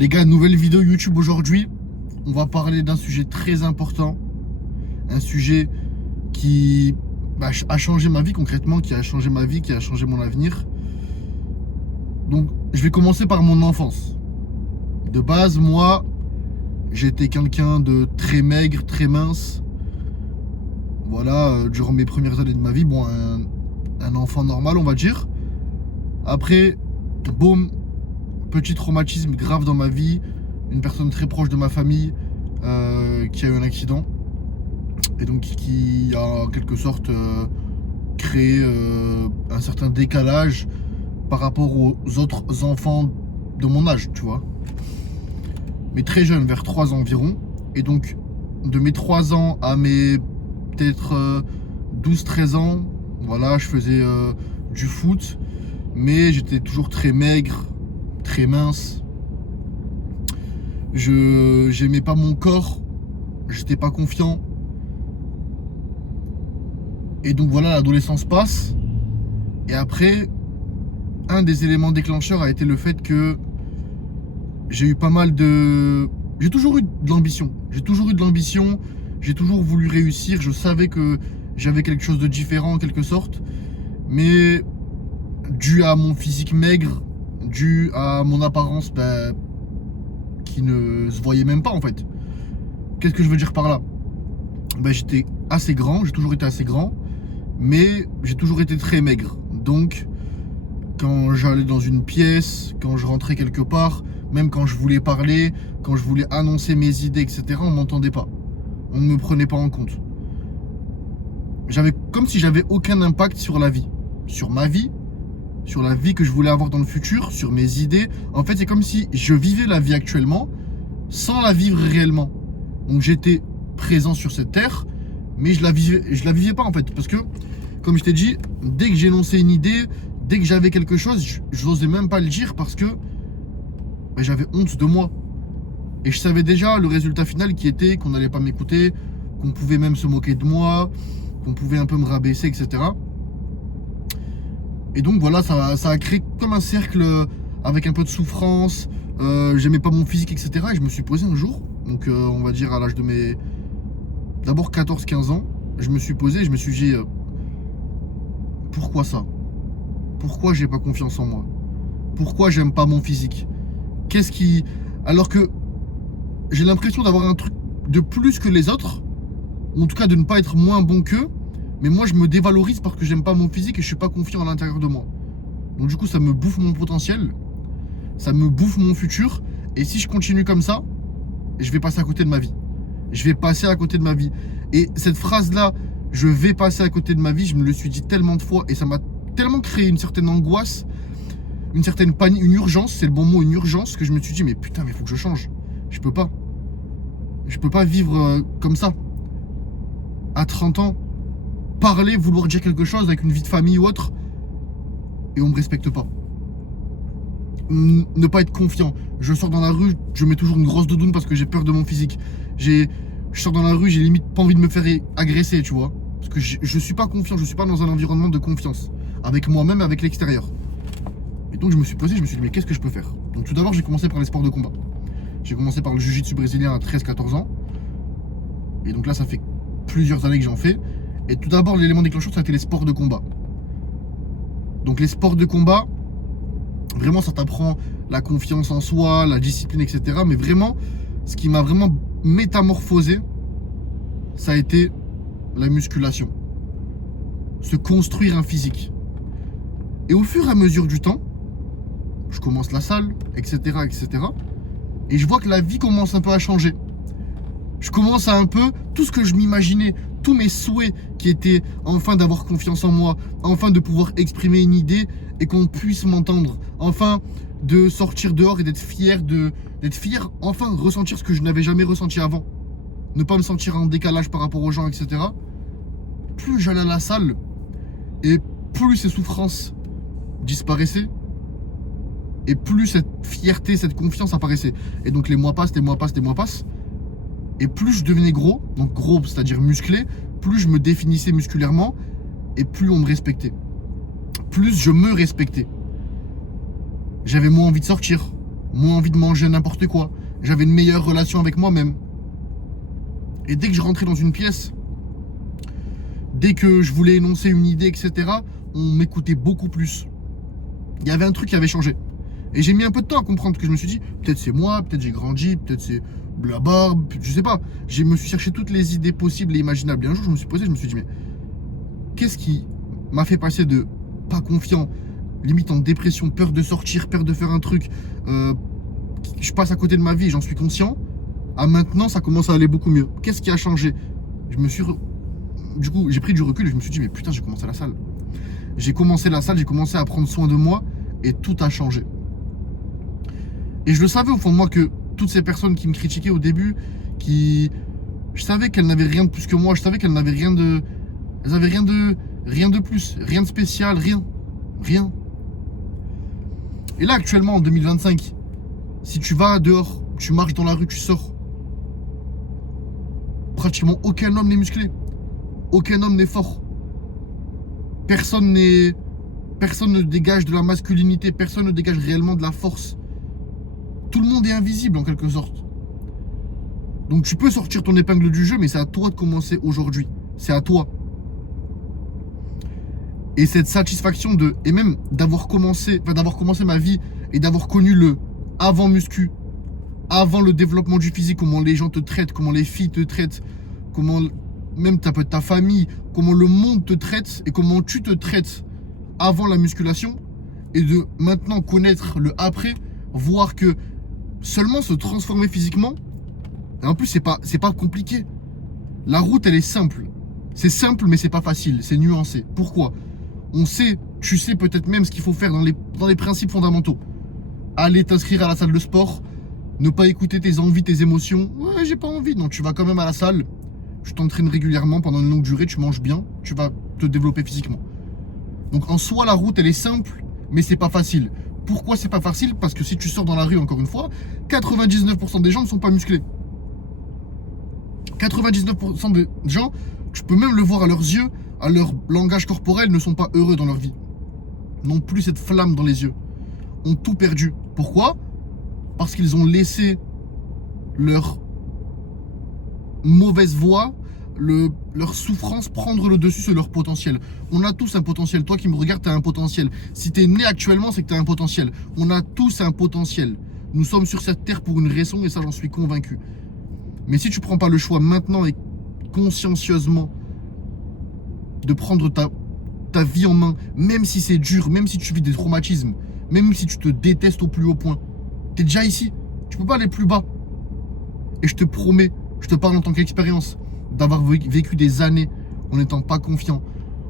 Les gars, nouvelle vidéo YouTube aujourd'hui. On va parler d'un sujet très important. Un sujet qui a changé ma vie concrètement, qui a changé ma vie, qui a changé mon avenir. Donc, je vais commencer par mon enfance. De base, moi, j'étais quelqu'un de très maigre, très mince. Voilà, durant mes premières années de ma vie, bon, un enfant normal, on va dire. Après, boum, petit traumatisme grave dans ma vie. Une personne très proche de ma famille qui a eu un accident. Et donc qui a en quelque sorte créé un certain décalage par rapport aux autres enfants de mon âge, tu vois. Mais très jeune, vers 3 ans environ. Et donc, de mes 3 ans à mes peut-être 12-13 ans, voilà, je faisais du foot. Mais j'étais toujours très maigre, très mince. J'aimais pas mon corps, j'étais pas confiant. Et donc voilà, l'adolescence passe. Et après, un des éléments déclencheurs a été le fait que j'ai eu pas mal de... J'ai toujours eu de l'ambition. J'ai toujours voulu réussir. Je savais que j'avais quelque chose de différent en quelque sorte. Mais dû à mon physique maigre, dû à mon apparence qui ne se voyait même pas en fait. Qu'est-ce que je veux dire par là? J'étais assez grand, j'ai toujours été assez grand, mais j'ai toujours été très maigre. Donc, quand j'allais dans une pièce, quand je rentrais quelque part, même quand je voulais parler, quand je voulais annoncer mes idées, etc., on m'entendait pas. On ne me prenait pas en compte. J'avais comme si j'avais aucun impact sur la vie. Sur ma vie, sur la vie que je voulais avoir dans le futur, sur mes idées. En fait, c'est comme si je vivais la vie actuellement sans la vivre réellement. Donc j'étais présent sur cette terre, mais je la vivais pas en fait. Parce que, comme je t'ai dit, dès que j'énonçais une idée, dès que j'avais quelque chose, je n'osais même pas le dire parce que j'avais honte de moi. Et je savais déjà le résultat final qui était qu'on n'allait pas m'écouter, qu'on pouvait même se moquer de moi, qu'on pouvait un peu me rabaisser, etc. Et donc voilà, ça a créé comme un cercle avec un peu de souffrance. J'aimais pas mon physique, etc. Et je me suis posé un jour, donc on va dire à l'âge de mes... D'abord 14-15 ans, je me suis posé et je me suis dit pourquoi ça? Pourquoi j'ai pas confiance en moi? Pourquoi j'aime pas mon physique? Qu'est-ce qui... Alors que j'ai l'impression d'avoir un truc de plus que les autres, ou en tout cas de ne pas être moins bon qu'eux, mais moi je me dévalorise parce que j'aime pas mon physique et je suis pas confiant à l'intérieur de moi. Donc du coup ça me bouffe mon potentiel, ça me bouffe mon futur, et si je continue comme ça, je vais passer à côté de ma vie. Je vais passer à côté de ma vie. Et cette phrase-là, je vais passer à côté de ma vie, je me le suis dit tellement de fois et ça m'a tellement créé une certaine angoisse, une certaine panique, une urgence, c'est le bon mot, une urgence, que je me suis dit mais putain, mais il faut que je change. Je peux pas. Je peux pas vivre comme ça. À 30 ans, parler, vouloir dire quelque chose avec une vie de famille ou autre, et on me respecte pas. Ne pas être confiant. Je sors dans la rue, je mets toujours une grosse doudoune parce que j'ai peur de mon physique. Je sors dans la rue, j'ai limite pas envie de me faire agresser, tu vois. Parce que je suis pas confiant, je suis pas dans un environnement de confiance. Avec moi-même, avec l'extérieur. Et donc je me suis posé, je me suis dit mais qu'est-ce que je peux faire? Donc tout d'abord j'ai commencé par les sports de combat. J'ai commencé par le jiu-jitsu brésilien à 13-14 ans. Et donc là ça fait plusieurs années que j'en fais. Et tout d'abord l'élément déclencheur ça a été les sports de combat. Donc les sports de combat, vraiment ça t'apprend la confiance en soi, la discipline, etc. Mais vraiment, ce qui m'a vraiment métamorphosé, ça a été la musculation. Se construire un physique. Et au fur et à mesure du temps, je commence la salle, etc., etc. Et je vois que la vie commence un peu à changer. Je commence à un peu, tout ce que je m'imaginais, tous mes souhaits qui étaient enfin d'avoir confiance en moi, enfin de pouvoir exprimer une idée et qu'on puisse m'entendre, enfin de sortir dehors et d'être fier, enfin ressentir ce que je n'avais jamais ressenti avant. Ne pas me sentir en décalage par rapport aux gens, etc. Plus j'allais à la salle et plus ces souffrances disparaissaient et plus cette fierté, cette confiance apparaissait. Et donc les mois passent, les mois passent, les mois passent. Et plus je devenais gros, donc gros c'est-à-dire musclé, plus je me définissais musculairement et plus on me respectait. Plus je me respectais. J'avais moins envie de sortir. moins envie de manger n'importe quoi. J'avais une meilleure relation avec moi-même. Et dès que je rentrais dans une pièce, dès que je voulais énoncer une idée, etc., on m'écoutait beaucoup plus. Il y avait un truc qui avait changé. Et j'ai mis un peu de temps à comprendre que je me suis dit, peut-être c'est moi, peut-être j'ai grandi, peut-être c'est la barbe, je sais pas. Je me suis cherché toutes les idées possibles et imaginables. Et un jour, je me suis posé, je me suis dit, mais qu'est-ce qui m'a fait passer de pas confiant, limite en dépression, peur de sortir, peur de faire un truc, je passe à côté de ma vie et j'en suis conscient, à maintenant, ça commence à aller beaucoup mieux. Qu'est-ce qui a changé? Du coup, j'ai pris du recul et je me suis dit, mais putain, j'ai commencé la salle. J'ai commencé la salle, j'ai commencé à prendre soin de moi et tout a changé. Et je le savais au fond de moi que toutes ces personnes qui me critiquaient au début, je savais qu'elles n'avaient rien de plus que moi, je savais qu'elles n'avaient rien de... Elles avaient rien de plus, rien de spécial, rien. Et là, actuellement, en 2025, si tu vas dehors, tu marches dans la rue, tu sors, pratiquement aucun homme n'est musclé. Aucun homme n'est fort. Personne ne dégage de la masculinité, personne ne dégage réellement de la force. Tout le monde est invisible en quelque sorte. Donc tu peux sortir ton épingle du jeu, mais c'est à toi de commencer aujourd'hui. C'est à toi. Et cette satisfaction et même d'avoir commencé ma vie et d'avoir connu le avant muscu, avant le développement du physique, comment les gens te traitent, comment les filles te traitent, comment même ta famille, comment le monde te traite et comment tu te traites avant la musculation, et de maintenant connaître le après, voir que seulement se transformer physiquement, et en plus c'est pas compliqué. La route elle est simple. C'est simple mais c'est pas facile, c'est nuancé. Pourquoi? Tu sais peut-être même ce qu'il faut faire dans les principes fondamentaux. Aller t'inscrire à la salle de sport, ne pas écouter tes envies, tes émotions. Ouais, j'ai pas envie. Non, tu vas quand même à la salle, tu t'entraînes régulièrement pendant une longue durée, tu manges bien, tu vas te développer physiquement. Donc en soi, la route, elle est simple, mais c'est pas facile. Pourquoi c'est pas facile? Parce que si tu sors dans la rue, encore une fois, 99% des gens ne sont pas musclés. 99% des gens, tu peux même le voir à leurs yeux, à leur langage corporel, ne sont pas heureux dans leur vie. N'ont plus cette flamme dans les yeux. Ont tout perdu. Pourquoi? Parce qu'ils ont laissé leur mauvaise voie, leur souffrance prendre le dessus sur leur potentiel. On a tous un potentiel. Toi qui me regardes, tu as un potentiel. Si tu es né actuellement, c'est que tu as un potentiel. On a tous un potentiel. Nous sommes sur cette terre pour une raison et ça, j'en suis convaincu. Mais si tu prends pas le choix maintenant et consciencieusement de prendre ta vie en main, même si c'est dur, même si tu vis des traumatismes, même si tu te détestes au plus haut point, tu es déjà ici. Tu peux pas aller plus bas. Et je te promets, je te parle en tant qu'expérience, d'avoir vécu des années en n'étant pas confiant,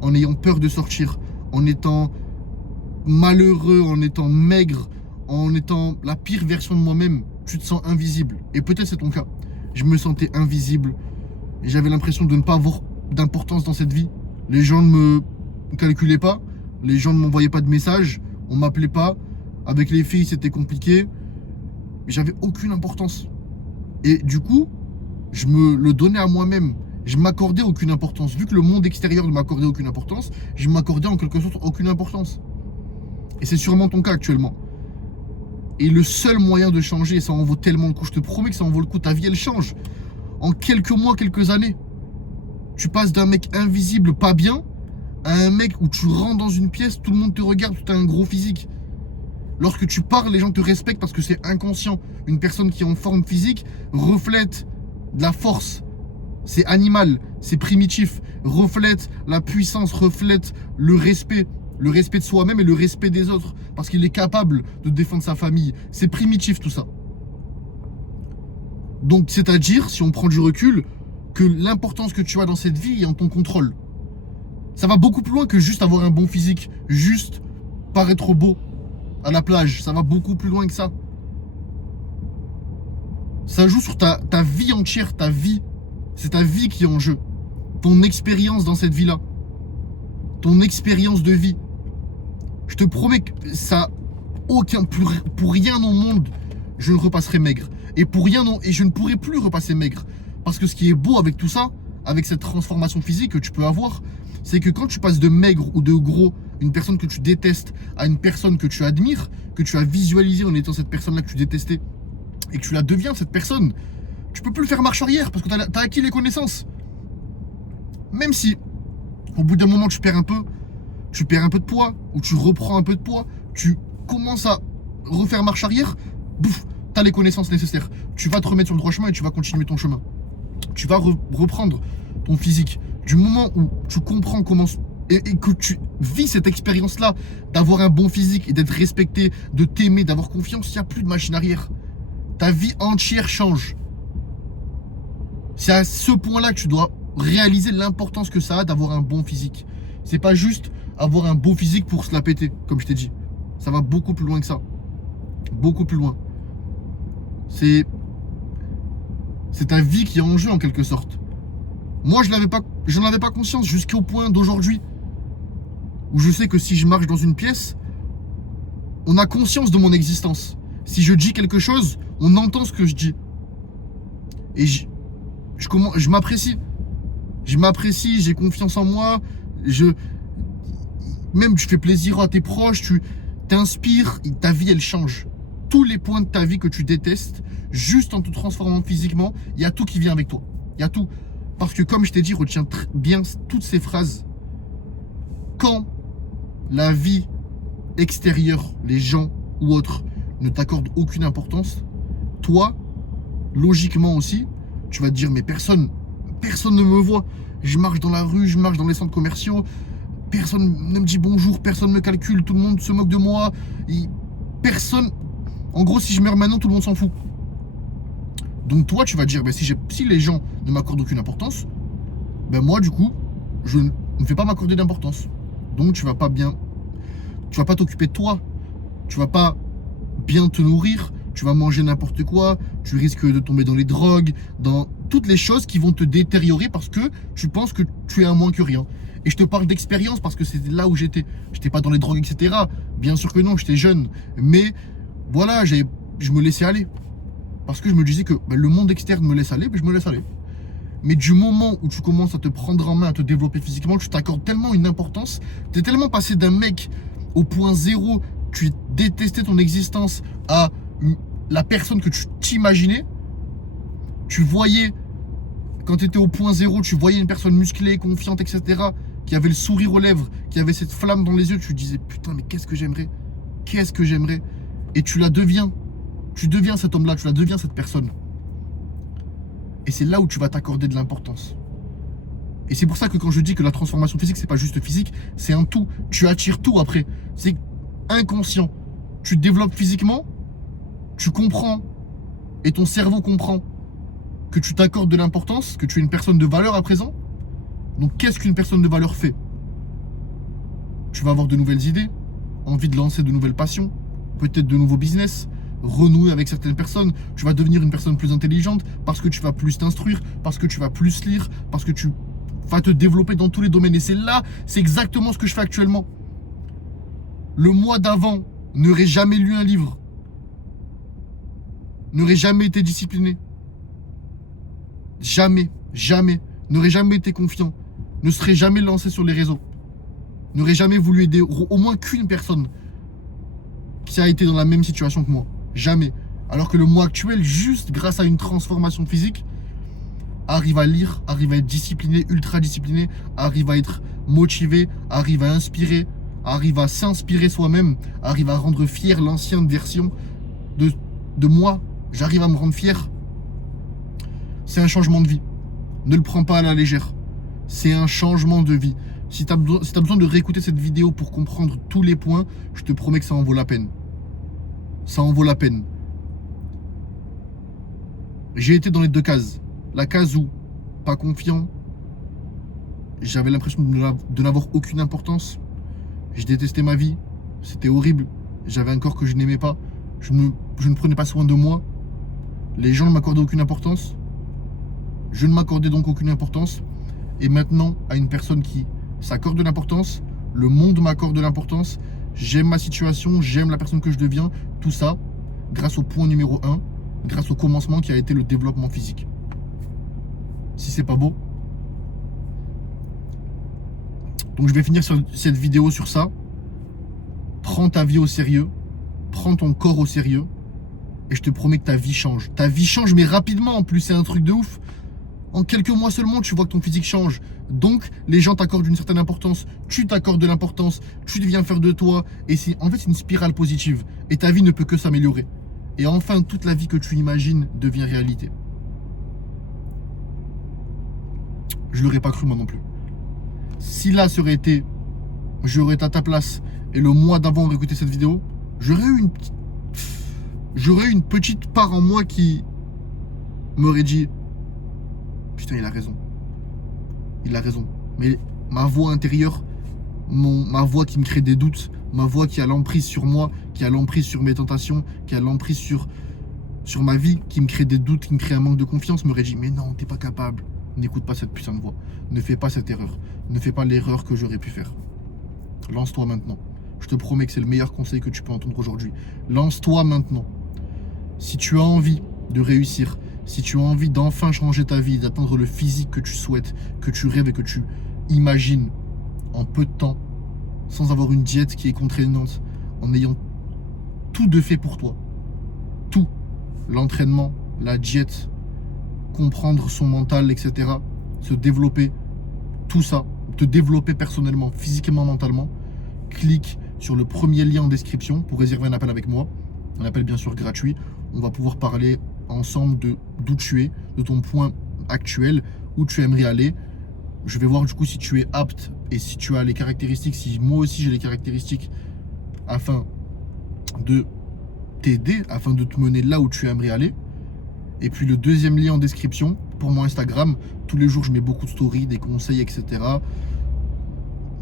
en ayant peur de sortir, en étant malheureux, en étant maigre, en étant la pire version de moi-même. Tu te sens invisible. Et peut-être c'est ton cas. Je me sentais invisible. Et j'avais l'impression de ne pas avoir d'importance dans cette vie. Les gens ne me calculaient pas. Les gens ne m'envoyaient pas de messages. On m'appelait pas. Avec les filles, c'était compliqué. J'avais aucune importance. Et du coup, je me le donnais à moi-même. Je m'accordais aucune importance. Vu que le monde extérieur ne m'accordait aucune importance, je m'accordais en quelque sorte aucune importance. Et c'est sûrement ton cas actuellement. Et le seul moyen de changer, et ça en vaut tellement le coup, je te promets que ça en vaut le coup, ta vie elle change. En quelques mois, quelques années, tu passes d'un mec invisible, pas bien, à un mec où tu rentres dans une pièce, tout le monde te regarde, tu as un gros physique. Lorsque tu parles, les gens te respectent parce que c'est inconscient. Une personne qui est en forme physique reflète de la force. C'est animal, c'est primitif. Reflète la puissance, reflète le respect. Le respect de soi-même et le respect des autres. Parce qu'il est capable de défendre sa famille. C'est primitif tout ça. Donc c'est-à-dire, si on prend du recul, que l'importance que tu as dans cette vie est en ton contrôle. Ça va beaucoup plus loin que juste avoir un bon physique. Juste paraître beau à la plage. Ça va beaucoup plus loin que ça. Ça joue sur ta vie entière, ta vie. C'est ta vie qui est en jeu. Ton expérience dans cette vie-là. Ton expérience de vie. Je te promets que ça, pour rien au monde, je ne repasserai maigre. Et je ne pourrai plus repasser maigre. Parce que ce qui est beau avec tout ça, avec cette transformation physique que tu peux avoir, c'est que quand tu passes de maigre ou de gros une personne que tu détestes à une personne que tu admires, que tu as visualisé en étant cette personne-là que tu détestais, et que tu la deviens, cette personne, tu peux plus faire marche arrière parce que tu as acquis les connaissances. Même si, au bout d'un moment, tu perds un peu de poids, ou tu reprends un peu de poids, tu commences à refaire marche arrière, bouf, tu as les connaissances nécessaires. Tu vas te remettre sur le droit chemin et tu vas continuer ton chemin. Tu vas reprendre ton physique. Du moment où tu comprends comment et que tu vis cette expérience-là, d'avoir un bon physique et d'être respecté, de t'aimer, d'avoir confiance, il n'y a plus de machine arrière. Ta vie entière change. C'est à ce point-là que tu dois réaliser l'importance que ça a d'avoir un bon physique. C'est pas juste avoir un beau physique pour se la péter, comme je t'ai dit. Ça va beaucoup plus loin que ça. Beaucoup plus loin. C'est ta vie qui est en jeu en quelque sorte. Moi, je n'en avais pas conscience jusqu'au point d'aujourd'hui où je sais que si je marche dans une pièce, on a conscience de mon existence. Si je dis quelque chose, on entend ce que je dis. Et je m'apprécie. Je m'apprécie, j'ai confiance en moi. Même tu fais plaisir à tes proches, tu t'inspires, ta vie elle change. Tous les points de ta vie que tu détestes, juste en te transformant physiquement, il y a tout qui vient avec toi. Il y a tout. Parce que comme je t'ai dit, retiens bien toutes ces phrases. Quand la vie extérieure, les gens ou autres, ne t'accordent aucune importance, toi, logiquement aussi, tu vas te dire mais personne ne me voit. Je marche dans la rue, je marche dans les centres commerciaux, personne ne me dit bonjour, personne ne me calcule, tout le monde se moque de moi. Personne. En gros, si je meurs maintenant, tout le monde s'en fout. Donc toi, tu vas te dire, ben, si les gens ne m'accordent aucune importance, ben moi, du coup, je ne vais pas m'accorder d'importance. Donc tu vas pas t'occuper de toi. Tu vas pas bien te nourrir. Tu vas manger n'importe quoi. Tu risques de tomber dans les drogues, dans toutes les choses qui vont te détériorer parce que tu penses que tu es un moins que rien. Et je te parle d'expérience parce que c'était là où j'étais. J'étais pas dans les drogues, etc. Bien sûr que non, j'étais jeune. Mais voilà, je me laissais aller. Parce que je me disais que ben, le monde externe me laisse aller, ben, je me laisse aller. Mais du moment où tu commences à te prendre en main, à te développer physiquement, tu t'accordes tellement une importance, tu es tellement passé d'un mec au point zéro, tu détestais ton existence, à la personne que tu t'imaginais. Tu voyais, quand tu étais au point zéro, tu voyais une personne musclée, confiante, etc., qui avait le sourire aux lèvres, qui avait cette flamme dans les yeux, tu te disais, putain, mais qu'est-ce que j'aimerais? Qu'est-ce que j'aimerais? Et tu la deviens. Tu deviens cet homme-là, tu la deviens cette personne. Et c'est là où tu vas t'accorder de l'importance. Et c'est pour ça que quand je dis que la transformation physique, c'est pas juste physique, c'est un tout. Tu attires tout après. C'est inconscient. Tu te développes physiquement, tu comprends, et ton cerveau comprend que tu t'accordes de l'importance, que tu es une personne de valeur à présent. Donc qu'est-ce qu'une personne de valeur fait? Tu vas avoir de nouvelles idées, envie de lancer de nouvelles passions, peut-être de nouveaux business, renouer avec certaines personnes, tu vas devenir une personne plus intelligente parce que tu vas plus t'instruire, parce que tu vas plus lire, parce que tu vas te développer dans tous les domaines. Et c'est exactement ce que je fais actuellement. Le mois d'avant n'aurait jamais lu un livre, n'aurait jamais été discipliné, jamais, n'aurait jamais été confiant, ne serait jamais lancé sur les réseaux, n'aurait jamais voulu aider au moins qu'une personne qui a été dans la même situation que moi. Jamais. Alors que le moi actuel, juste grâce à une transformation physique, arrive à lire, arrive à être discipliné, ultra discipliné, arrive à être motivé, arrive à inspirer, arrive à s'inspirer soi-même, arrive à rendre fier l'ancienne version de moi. J'arrive à me rendre fier. C'est un changement de vie. Ne le prends pas à la légère. C'est un changement de vie. Si tu as besoin de réécouter cette vidéo pour comprendre tous les points, je te promets que ça en vaut la peine. Ça en vaut la peine. J'ai été dans les deux cases. La case où, pas confiant, j'avais l'impression de n'avoir aucune importance. Je détestais ma vie. C'était horrible. J'avais un corps que je n'aimais pas. Je ne prenais pas soin de moi. Les gens ne m'accordaient aucune importance. Je ne m'accordais donc aucune importance. Et maintenant, à une personne qui s'accorde de l'importance, le monde m'accorde de l'importance, j'aime ma situation, j'aime la personne que je deviens, tout ça grâce au point numéro 1, grâce au commencement qui a été le développement physique. Si c'est pas beau. Donc je vais finir cette vidéo sur ça. Prends ta vie au sérieux, prends ton corps au sérieux, et je te promets que ta vie change. Ta vie change, mais rapidement en plus, c'est un truc de ouf. En quelques mois seulement, tu vois que ton physique change. Donc, les gens t'accordent une certaine importance, tu t'accordes de l'importance, tu deviens faire de toi, et en fait, c'est une spirale positive. Et ta vie ne peut que s'améliorer. Et enfin, toute la vie que tu imagines devient réalité. Je l'aurais pas cru moi non plus. Si là, j'aurais été à ta place, et le mois d'avant, on aurait écouté cette vidéo, j'aurais eu une petite part en moi qui m'aurait dit putain, il a raison. Il a raison. Mais ma voix intérieure, ma voix qui me crée des doutes, ma voix qui a l'emprise sur moi, qui a l'emprise sur mes tentations, qui a l'emprise sur ma vie, qui me crée des doutes, qui me crée un manque de confiance, m'aurait dit mais non, t'es pas capable. N'écoute pas cette puissante voix. Ne fais pas cette erreur. Ne fais pas l'erreur que j'aurais pu faire. Lance-toi maintenant. Je te promets que c'est le meilleur conseil que tu peux entendre aujourd'hui. Lance-toi maintenant. Si tu as envie de réussir, si tu as envie d'enfin changer ta vie, d'atteindre le physique que tu souhaites, que tu rêves et que tu imagines en peu de temps, sans avoir une diète qui est contraignante, en ayant tout de fait pour toi. Tout. L'entraînement, la diète, comprendre son mental, etc. Se développer, tout ça, te développer personnellement, physiquement, mentalement. Clique sur le premier lien en description pour réserver un appel avec moi. Un appel bien sûr gratuit. On va pouvoir parler ensemble de d'où tu es, de ton point actuel, où tu aimerais aller. Je vais voir du coup si tu es apte et si tu as les caractéristiques, si moi aussi j'ai les caractéristiques afin de t'aider, afin de te mener là où tu aimerais aller. Et puis le deuxième lien en description pour mon Instagram. Tous les jours je mets beaucoup de stories, des conseils, etc.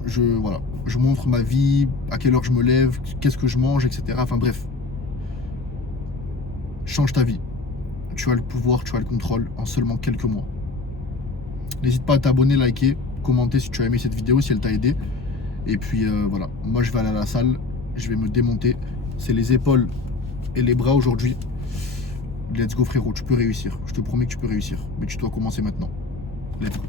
Je montre ma vie, à quelle heure je me lève, qu'est-ce que je mange, etc. Enfin bref. Change ta vie. Tu as le pouvoir, tu as le contrôle en seulement quelques mois. N'hésite pas à t'abonner, liker, commenter si tu as aimé cette vidéo, si elle t'a aidé. Et puis voilà, moi je vais aller à la salle, je vais me démonter. C'est les épaules et les bras aujourd'hui. Let's go frérot, tu peux réussir. Je te promets que tu peux réussir. Mais tu dois commencer maintenant. Let's go.